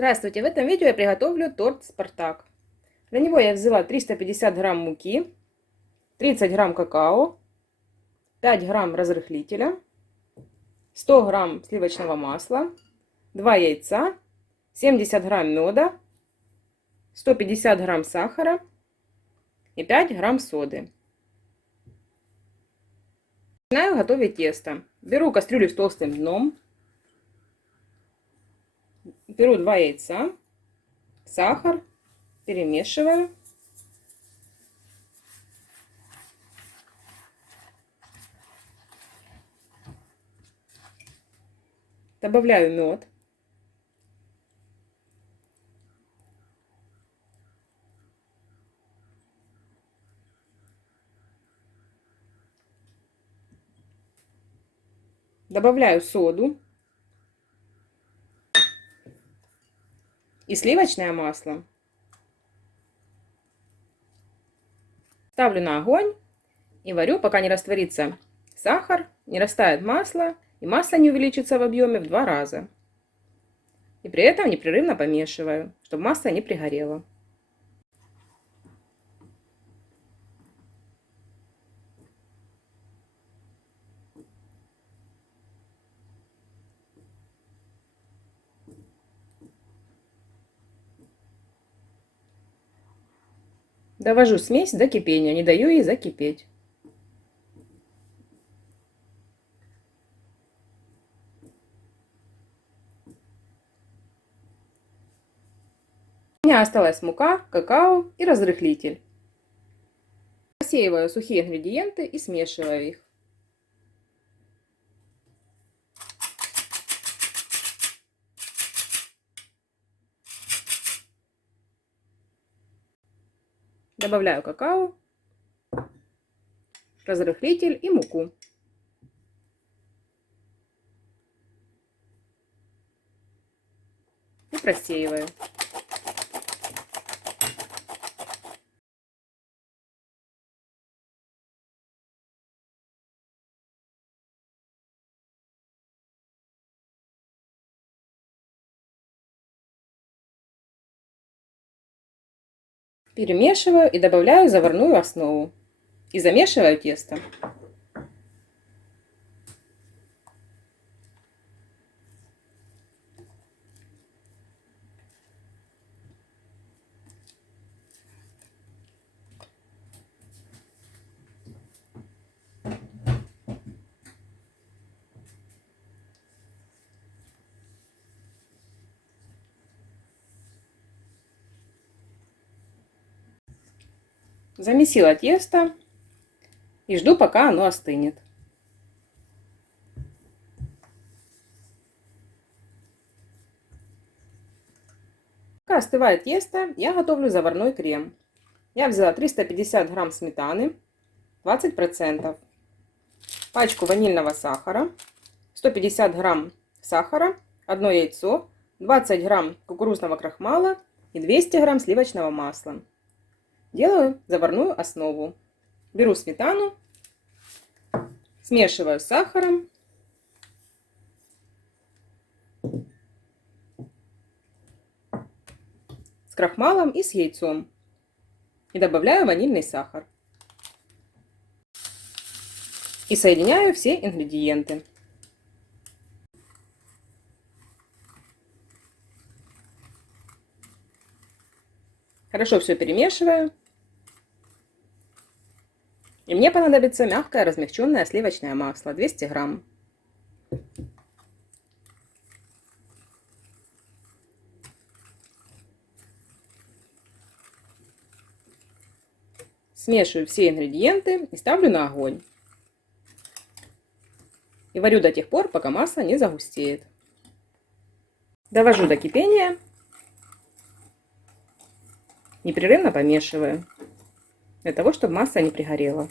Здравствуйте! В этом видео я приготовлю торт «Спартак». Для него я взяла 350 грамм муки, 30 грамм какао, 5 грамм разрыхлителя, 100 грамм сливочного масла, 2 яйца, 70 грамм меда, 150 грамм сахара и 5 грамм соды. Начинаю готовить тесто. Беру кастрюлю с толстым дном, беру 2 яйца, сахар, перемешиваю. Добавляю мед. Добавляю соду и сливочное масло. Ставлю на огонь и варю, пока не растворится сахар, не растает масло и масло не увеличится в объеме в 2 раза. И при этом непрерывно помешиваю, чтобы масло не пригорело. Довожу смесь до кипения, не даю ей закипеть. У меня осталась мука, какао и разрыхлитель. Просеиваю сухие ингредиенты и смешиваю их. Добавляю какао, разрыхлитель и муку. И просеиваю. Перемешиваю и добавляю заварную основу. И замешиваю тесто. Замесила тесто и жду, пока оно остынет. Пока остывает тесто, я готовлю заварной крем. Я взяла 350 грамм сметаны, 20%, пачку ванильного сахара, 150 грамм сахара, 1 яйцо, 20 грамм кукурузного крахмала и 200 грамм сливочного масла. Делаю заварную основу. Беру сметану, смешиваю с сахаром, с крахмалом и с яйцом. И добавляю ванильный сахар. И соединяю все ингредиенты. Хорошо все перемешиваю. И мне понадобится мягкое размягченное сливочное масло, 200 грамм. Смешиваю все ингредиенты и ставлю на огонь. И варю до тех пор, пока масло не загустеет. Довожу до кипения. Непрерывно помешиваю, для того, чтобы масса не пригорела.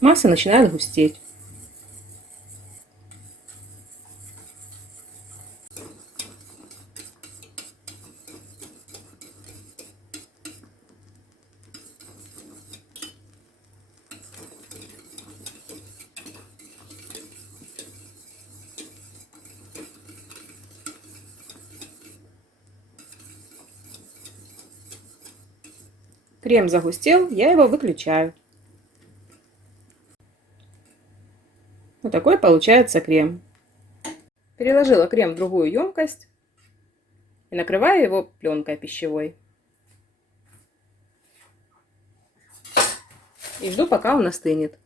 Масса начинает густеть. Крем загустел, я его выключаю. Вот такой получается крем. Переложила крем в другую емкость и накрываю его пленкой пищевой. И жду, пока он остынет.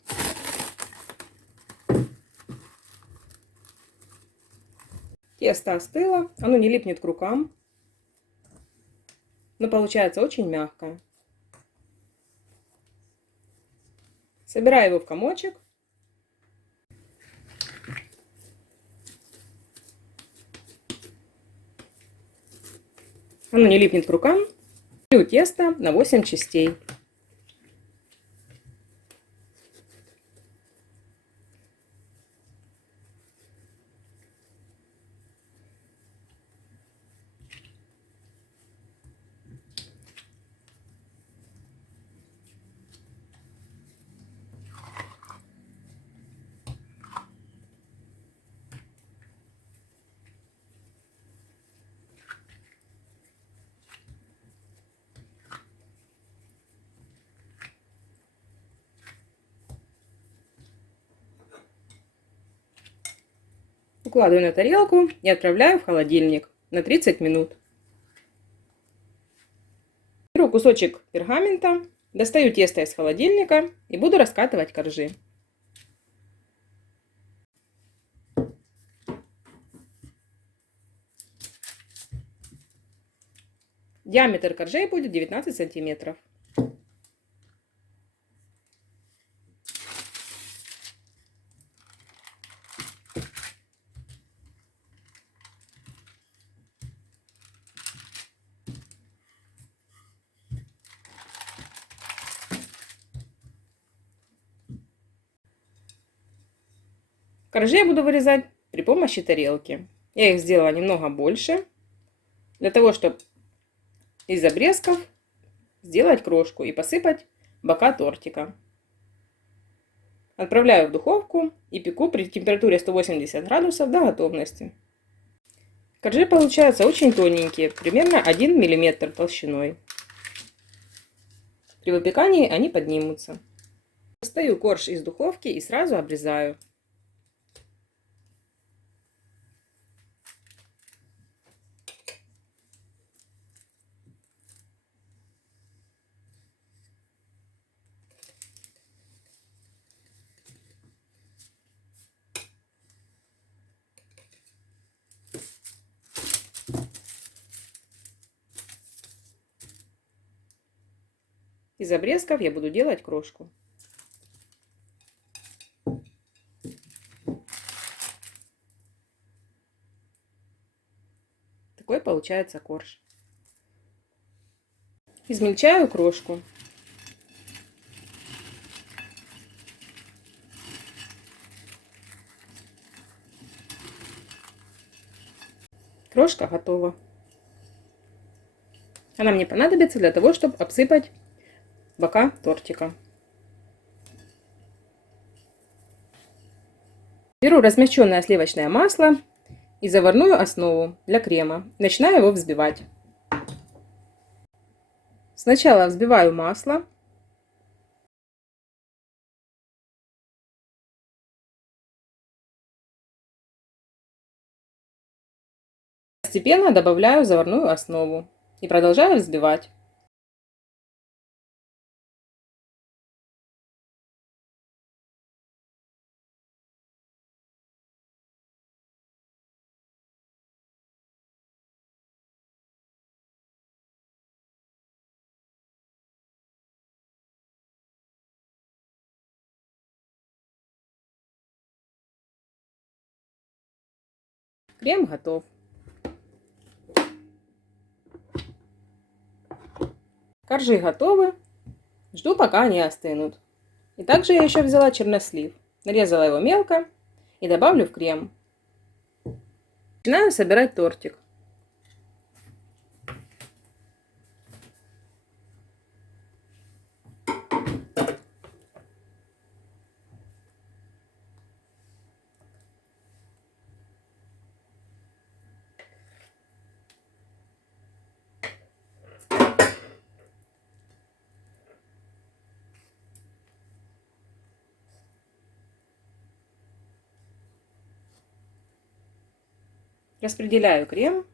Тесто остыло, оно не липнет к рукам, но получается очень мягкое. Собираю его в комочек. Оно не липнет к рукам. Делю тесто на 8 частей. Укладываю на тарелку и отправляю в холодильник на 30 минут. Беру кусочек пергамента, достаю тесто из холодильника и буду раскатывать коржи. Диаметр коржей будет 19 сантиметров. Коржи я буду вырезать при помощи тарелки. Я их сделала немного больше, для того, чтобы из обрезков сделать крошку и посыпать бока тортика. Отправляю в духовку и пеку при температуре 180 градусов до готовности. Коржи получаются очень тоненькие, примерно 1 мм толщиной. При выпекании они поднимутся. Достаю корж из духовки и сразу обрезаю. Из обрезков я буду делать крошку. Такой получается корж. Измельчаю крошку. Крошка готова. Она мне понадобится для того, чтобы обсыпать бока тортика. Беру размягченное сливочное масло и заварную основу для крема. Начинаю его взбивать. Сначала взбиваю масло. Постепенно добавляю заварную основу и продолжаю взбивать. Крем готов. Коржи готовы. Жду, пока они остынут. И также я еще взяла чернослив. Нарезала его мелко и добавлю в крем. Начинаю собирать тортик. Распределяю крем.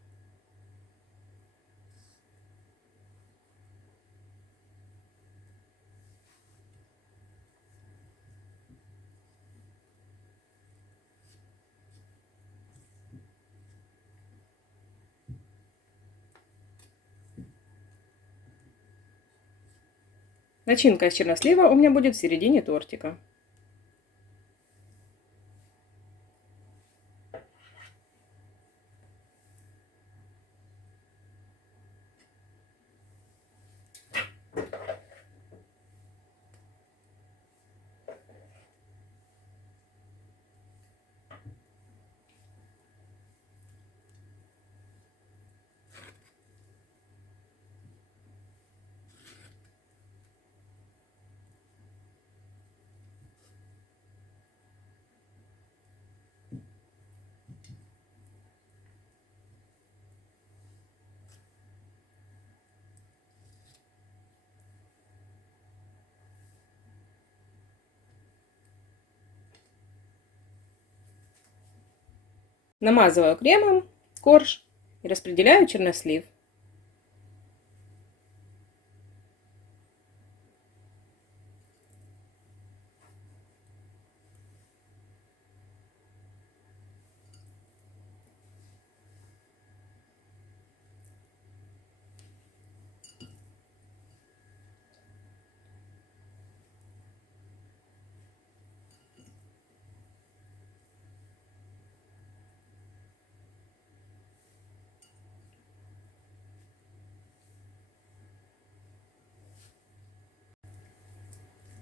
Начинка из чернослива у меня будет в середине тортика. Намазываю кремом корж и распределяю чернослив.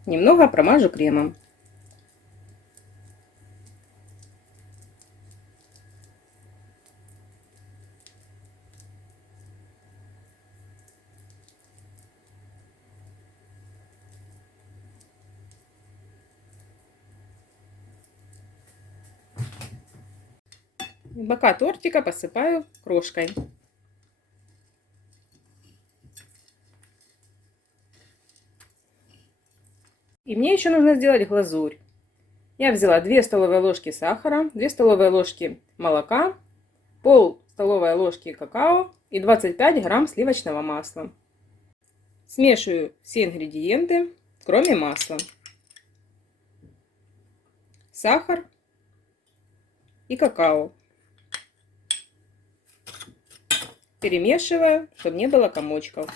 Немного промажу кремом. Бока тортика посыпаю крошкой. И мне еще нужно сделать глазурь. Я взяла 2 столовые ложки сахара, 2 столовые ложки молока, пол столовой ложки какао и 25 грамм сливочного масла. Смешиваю все ингредиенты, кроме масла. Сахар и какао. Перемешиваю, чтобы не было комочков.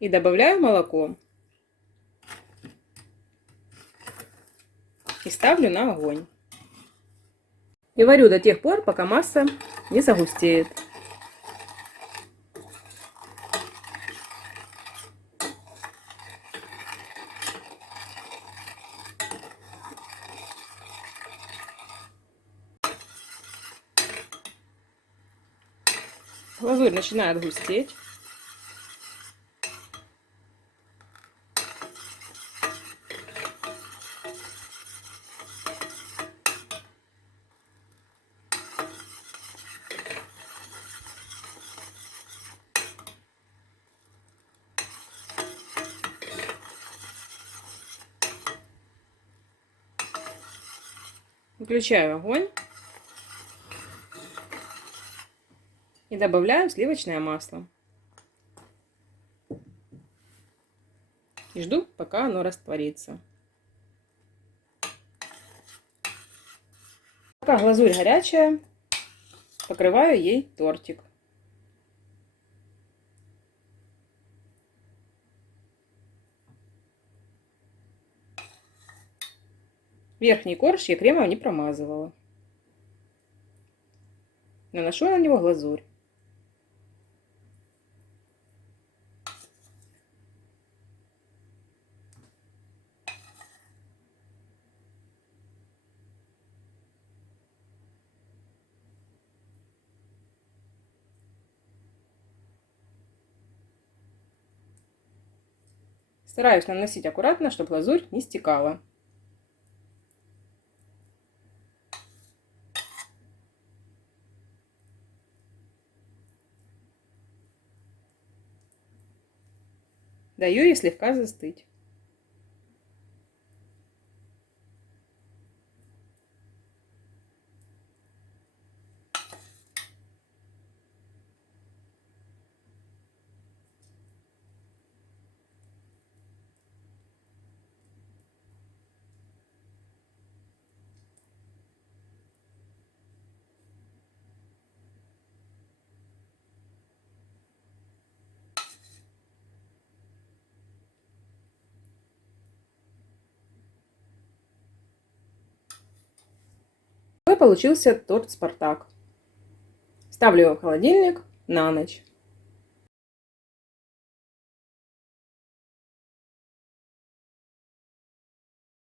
И добавляю молоко. И ставлю на огонь. И варю до тех пор, пока масса не загустеет. Глазурь начинает густеть. Выключаю огонь и добавляю сливочное масло. И жду, пока оно растворится. Пока глазурь горячая, покрываю ей тортик. Верхний корж я кремом не промазывала. Наношу на него глазурь. Стараюсь наносить аккуратно, чтобы глазурь не стекала. Даю ей слегка застыть. получился торт «Спартак». Ставлю его в холодильник на ночь.